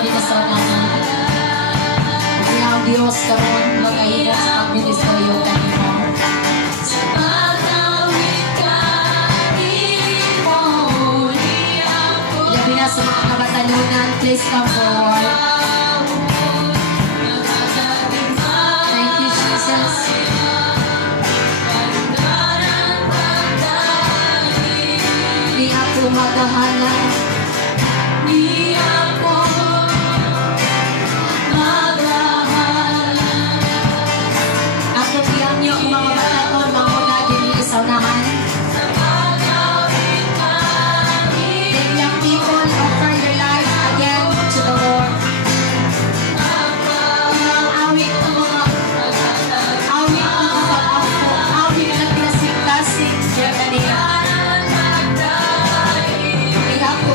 din sa unahan. Kaya ang Diyos karon magahirap sa pagministeryo kanimo. Labi na sa mga kabatalunan, please come forward. Thank you, Jesus. Di ako maghahanap. Di ako maghahanap. Ako biyang niyo ang mga bataton, mga muna din sa unahan. Let young people offer your life again to the Lord. Awit ang mga awit na pinasing-kasing siya kanina. Di ako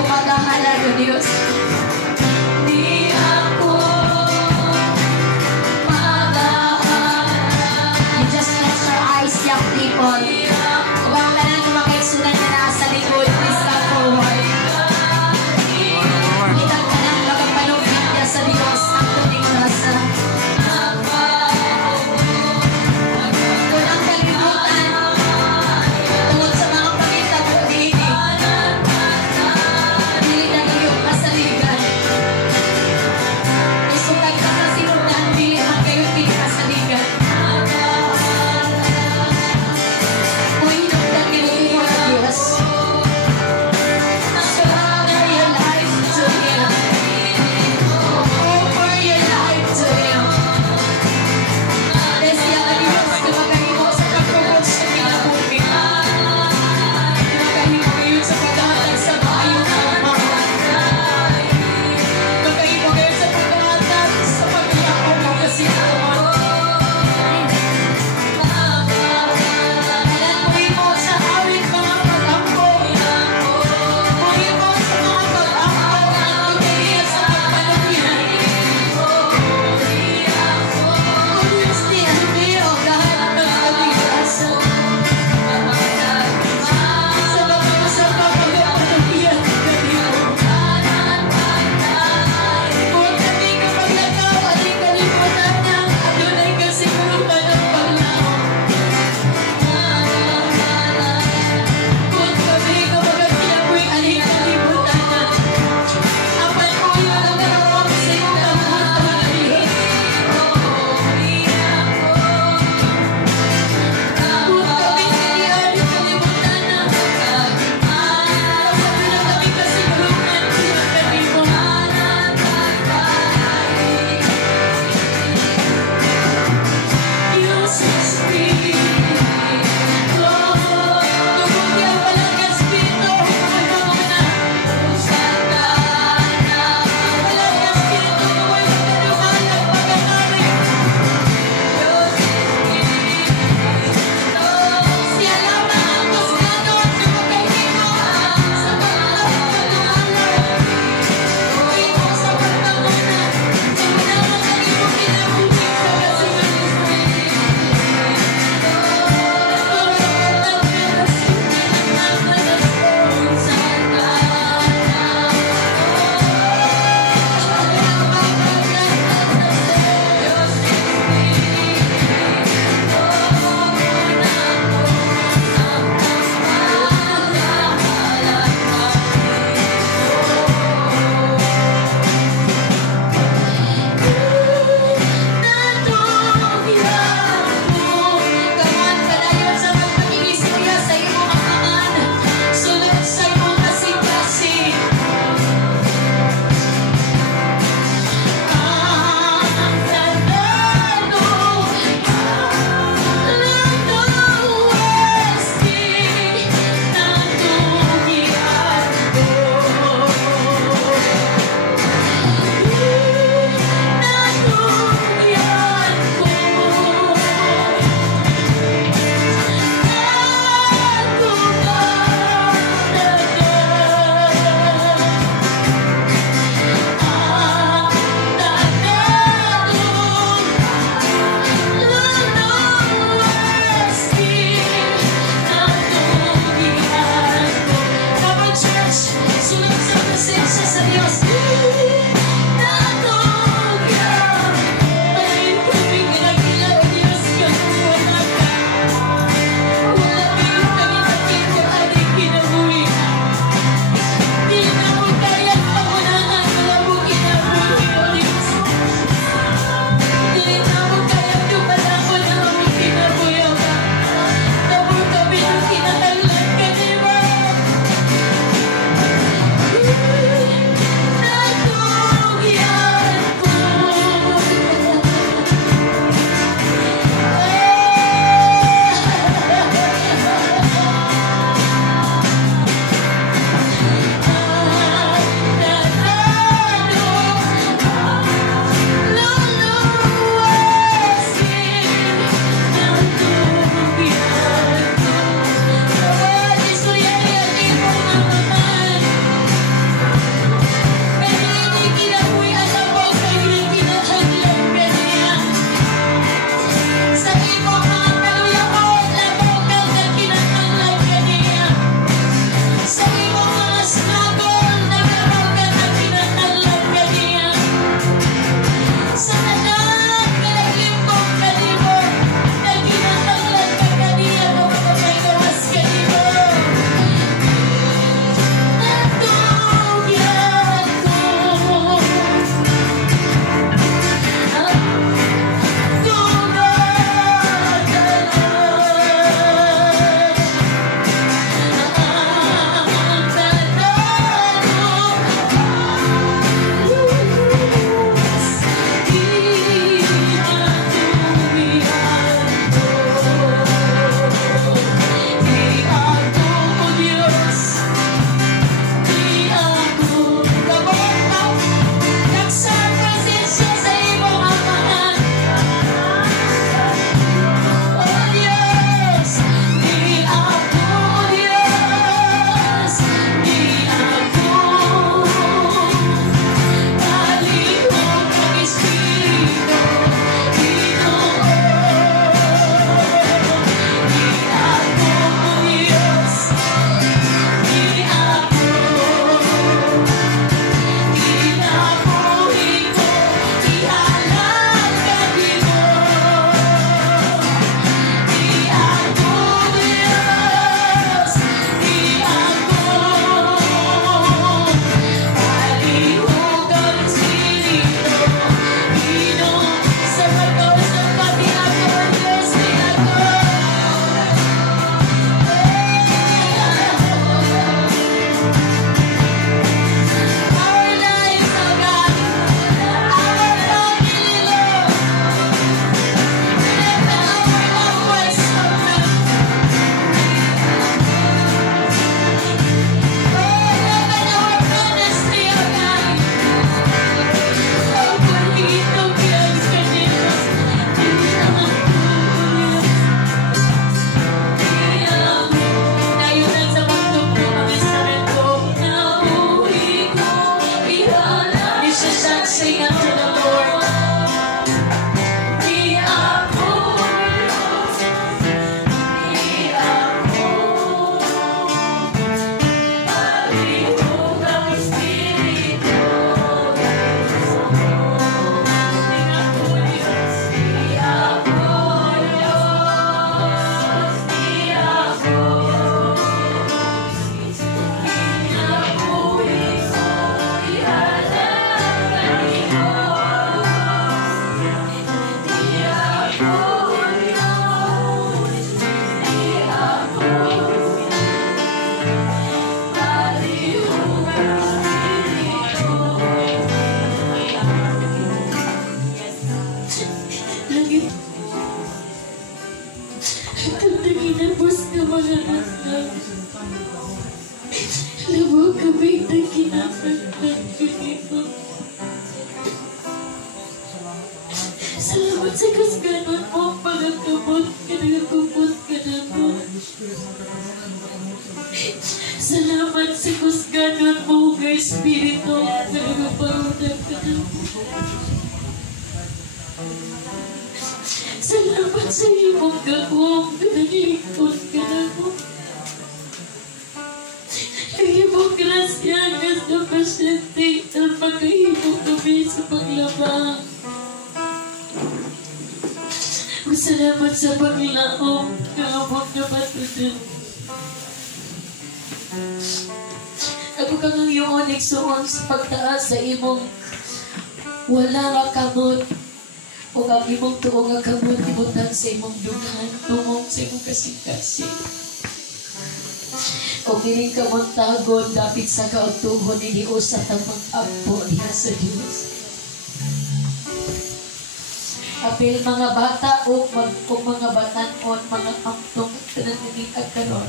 Sing unto the Lord. Salamat sa kasganon mo, pagkakabot ka na mo. Salamat sa kasganon mo, Holy Espiritu, nagpapaunang ka na mo. Salamat sa iyong gagawang na nangikot ka na mo. Ang iyong grasya na pasyente at pagkahimong kami sa paglabang. Salamat sa paglaong na among napatunan. Ako kang ang iyong nagsuon sa pagtaas sa imong wala nga kamot o ang imong tuong nga kamot ibutan sa imong dunan tungong sa imong kasing-kasing. O kining kamontagon dapit sa kautuhon ni Dios at ang mag-ampo niya sa Diyos. Apil mga bata o mga batanon, mga amptong tananinig at karon.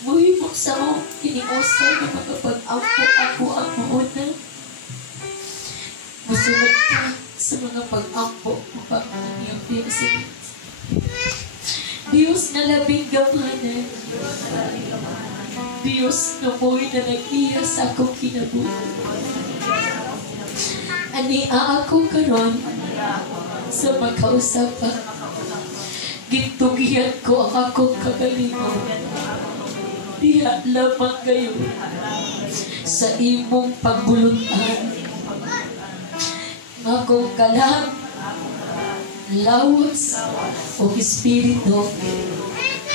Muhimok sa mo, kiniusan na makapag-ampo ako ang mauna. Masunod ka sa mga pag-ampo upang niyong pinasinig. Diyos na labing gamanan. Diyos na mo'y na nag-iya sa akong kinabuhi. Ani ako karon sa magkausapan. Gintugihan ko ang akong kagalingon. Diha lamang kayo sa imong pagbulutan. Akong kalam, lawas o espiritu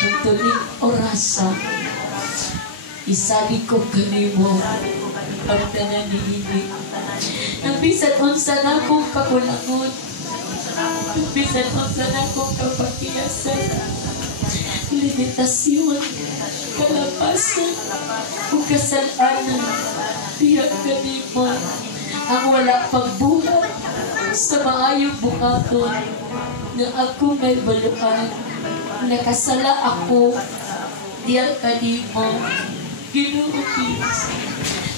ang tuling orasa. Isabi ko kanimo ang tanan ni Ibi. Ang bisan unsa na akong kakulangon, ang bisan unsa na akong kapakiyasan, limitasyon, kalapasan, o kasalanan, tiyak kanimo ang wala pagbuhat sa maayong bukaton na ako may baluan. Nakasala ako, tiyak kanimo, ginuupis,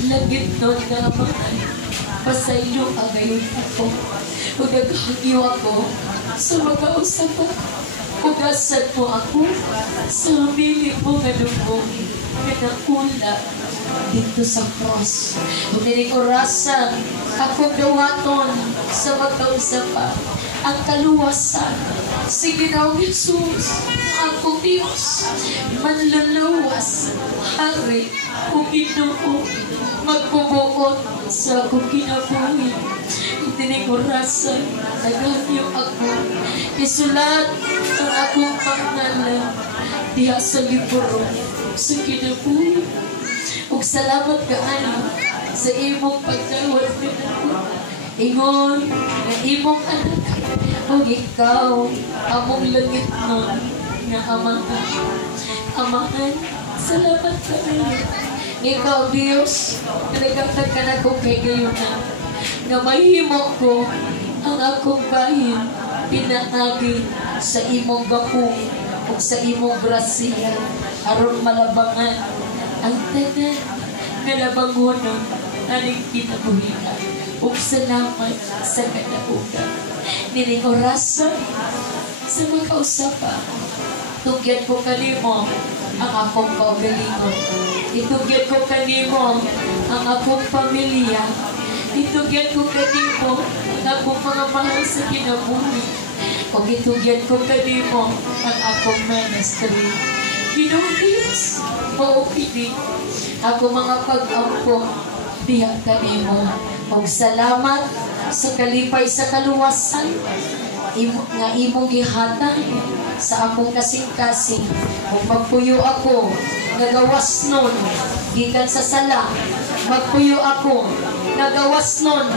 lagit doon na mga pasayo agayon ako. O naghagyo ako sa mga usapan. Ugasan mo ako sa amili mo nga dugo na nakula dito sa cross. O nining orasan, akong gawaton sa magkausapan ang kaluwasan si Ginoong Jesus, akong Diyos, manluluwas, hari, o Ginoo, magbubuot sa akong kinabuhi. Tining orasan, naghanyo ako, isulat ang akong pangalan diha sa libro sa kinabuhi. Ug salamat kaayo sa imong pagtawad kanako. Ingon na imong anak ug ikaw among langit nun nga amahan. Amahan, salamat kaayo. Ikaw, Diyos, nagagtag ka na ko kay gayon na mahimo ko ang akong bahin pinaagi sa imong gapong o sa imong grasya aron malabangan ang tanan nga labangonon aning kinabuhian. Ug salamat sa kadaugan nining orasan sa mga kausapan. Tugyan ko kanimo ang akong kaugalingon. Itugyan ko kanimo ang akong pamilya. Itugyan gitugyan ko kanimo ang akong mga mahal sa kinabuhi. O gitugyan ko kanimo ang akong ministry. Ginoong Diyos, maupili ako mga pag-ampo diha kanimo. O salamat sa kalipay sa kaluwasan nga imong gihatag sa akong kasing-kasing. Kung magpuyo ako, nagawas nun, gikan sa sala. Magpuyo ako, nagawas nun,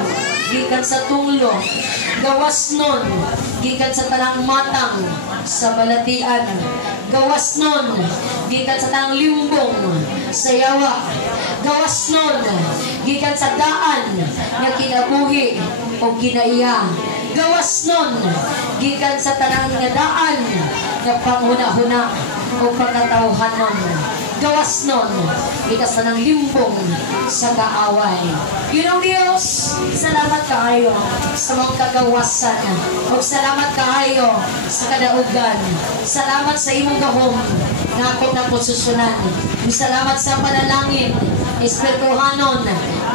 gikan sa tunglo. Gawas nun, gikan sa tanang matang, sa balatian. Gawas nun, gikan sa tanang limbong, sa yawa. Gawas nun, gikan sa daan, nga kinabuhi o kinaiya. Gawas nun, gikan sa tanang nga daan, nga panghuna-huna o pagkatawhanon. Gawas nun, gikas na ng limbong sa kaaway. Ginoong Diyos, salamat kaayo sa mga kagawasan. O salamat kaayo sa kadaugan. Salamat sa imong gahom na akong naposisyonan. Salamat sa panalangin espirituhanon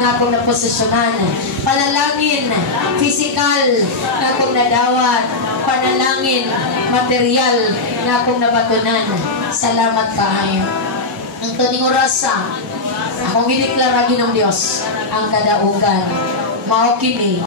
na akong naposisyonan. Panalangin physical na akong nadawat. Panalangin material na akong nabatunan. Salamat kaayo. Ang taning orasa, akong gideklara Ginoong Dios ang kadaugan. Mao kini